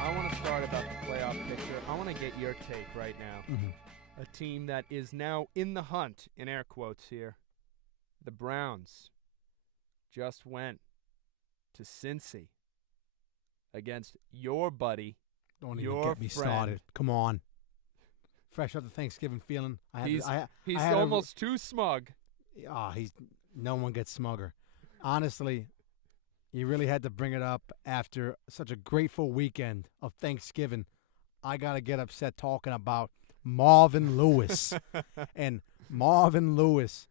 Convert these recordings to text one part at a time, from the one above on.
I want to start about the playoff picture. I want to get your take right now. Mm-hmm. A team that is now in the hunt, in air quotes here. The Browns just went to Cincy against your buddy. Don't your even get me friend. started. Come on. Fresh out the Thanksgiving feeling. He's I had almost too smug. No one gets smugger. Honestly, you really had to bring it up after such a grateful weekend of Thanksgiving. I got to get upset talking about Marvin Lewis. And Marvin Lewis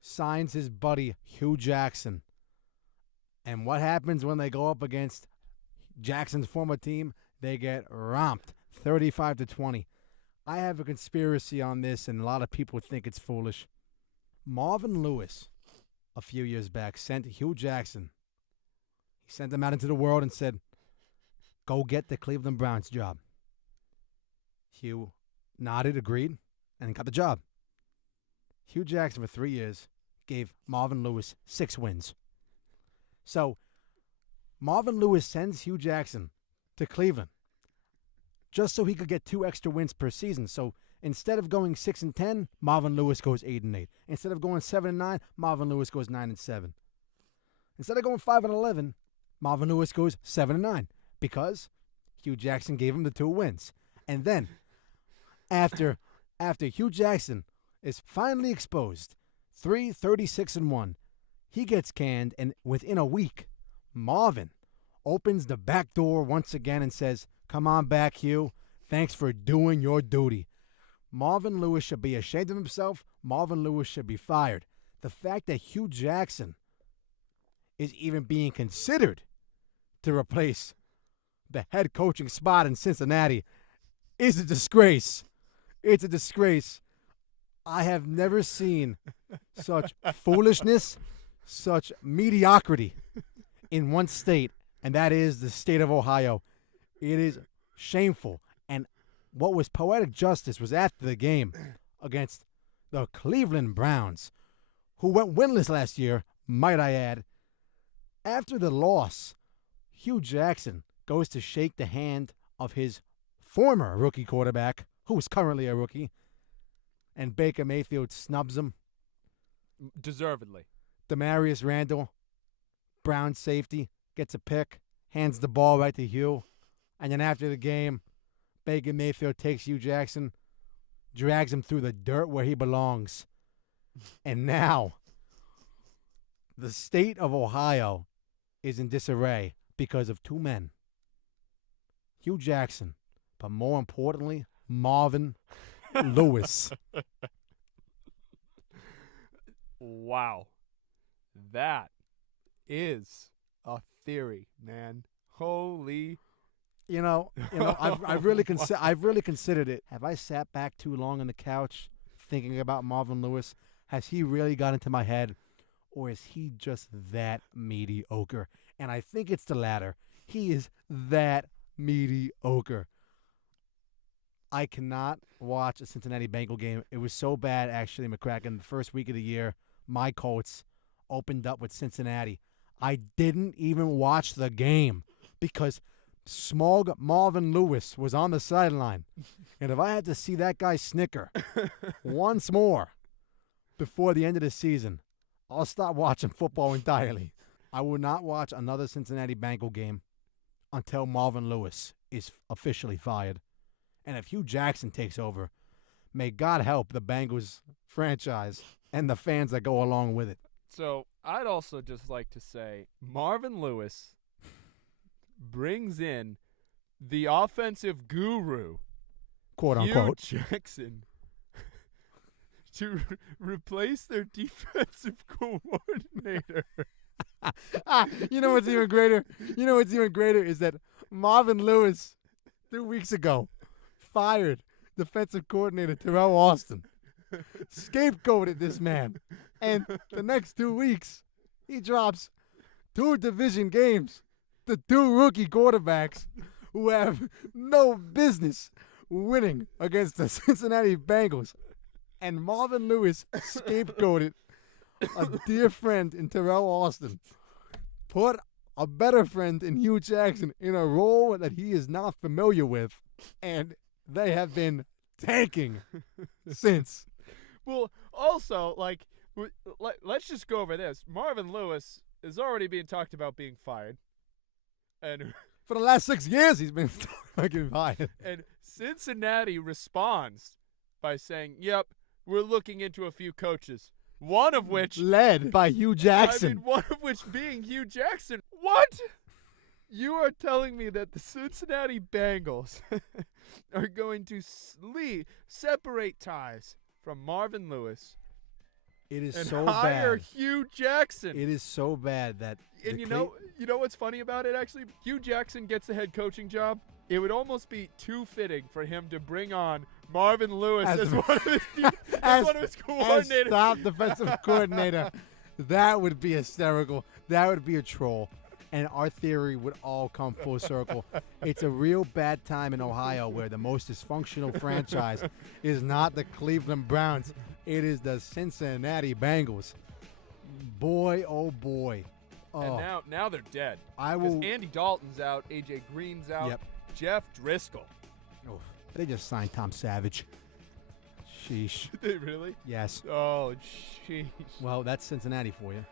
signs his buddy Hugh Jackson. And what happens when they go up against Jackson's former team? They get romped 35-20. I have a conspiracy on this, and a lot of people think it's foolish. Marvin Lewis, a few years back, sent Hugh Jackson. He sent him out into the world and said, go get the Cleveland Browns job. Hugh nodded, agreed, and got the job. Hugh Jackson, for 3 years, gave Marvin Lewis 6 wins. So, Marvin Lewis sends Hugh Jackson to Cleveland just so he could get 2 extra wins per season. So, instead of going 6-10, Marvin Lewis goes 8-8. Instead of going 7-9, Marvin Lewis goes 9-7. Instead of going 5-11, Marvin Lewis goes 7-9 because Hugh Jackson gave him the 2 wins. And then, after Hugh Jackson is finally exposed, 36-1, he gets canned, and within a week, Marvin opens the back door once again and says, come on back, Hugh. Thanks for doing your duty. Marvin Lewis should be ashamed of himself. Marvin Lewis should be fired. The fact that Hugh Jackson is even being considered to replace the head coaching spot in Cincinnati is a disgrace. It's a disgrace. I have never seen such foolishness, such mediocrity in one state, and that is the state of Ohio. It is shameful. And what was poetic justice was after the game against the Cleveland Browns, who went winless last year, might I add. After the loss, Hugh Jackson goes to shake the hand of his former rookie quarterback, who is currently a rookie, and Baker Mayfield snubs him. Deservedly. Demarius Randall, Brown safety, gets a pick, hands the ball right to Hugh, and then after the game, Baker Mayfield takes Hugh Jackson, drags him through the dirt where he belongs. And now, the state of Ohio is in disarray because of 2 men. Hugh Jackson, but more importantly, Marvin Lewis. Wow. That is a theory, man. Holy. I've really considered it. Have I sat back too long on the couch thinking about Marvin Lewis? Has he really got into my head, or is he just that mediocre? And I think it's the latter. He is that mediocre. I cannot watch a Cincinnati Bengal game. It was so bad, actually, McCracken. The first week of the year, my Colts opened up with Cincinnati. I didn't even watch the game because smug Marvin Lewis was on the sideline. And if I had to see that guy snicker once more before the end of the season, I'll stop watching football entirely. I will not watch another Cincinnati Bengal game until Marvin Lewis is officially fired. And if Hugh Jackson takes over, may God help the Bengals franchise and the fans that go along with it. So I'd also just like to say Marvin Lewis brings in the offensive guru, quote unquote, Hugh Jackson, to replace their defensive coordinator. You know what's even greater? Is that Marvin Lewis 2 weeks ago fired defensive coordinator Terrell Austin, scapegoated this man, and the next 2 weeks he drops 2 division games to 2 rookie quarterbacks who have no business winning against the Cincinnati Bengals. And Marvin Lewis scapegoated a dear friend in Terrell Austin. Put a better friend in Hugh Jackson in a role that he is not familiar with, and they have been tanking since. Well, also, like, let's just go over this. Marvin Lewis is already being talked about being fired. And For the last 6 years, he's been fucking fired. And Cincinnati responds by saying, yep, we're looking into a few coaches. One of which... Led by Hugh Jackson. I mean, one of which being Hugh Jackson. What? You are telling me that the Cincinnati Bengals are going to separate ties from Marvin Lewis It is and so hire bad. Hugh Jackson. It is so bad that... And you know what's funny about it, actually? Hugh Jackson gets the head coaching job. It would almost be too fitting for him to bring on Marvin Lewis as one of his, one of his coordinators. As top defensive coordinator. That would be hysterical. That would be a troll. And our theory would all come full circle. It's a real bad time in Ohio where the most dysfunctional franchise is not the Cleveland Browns. It is the Cincinnati Bengals. Boy, oh boy. And now they're dead. I Because will. Andy Dalton's out, A.J. Green's out, Yep. Jeff Driscoll. Oh, they just signed Tom Savage. Sheesh. Did they really? Yes. Oh, jeez. Well, that's Cincinnati for you.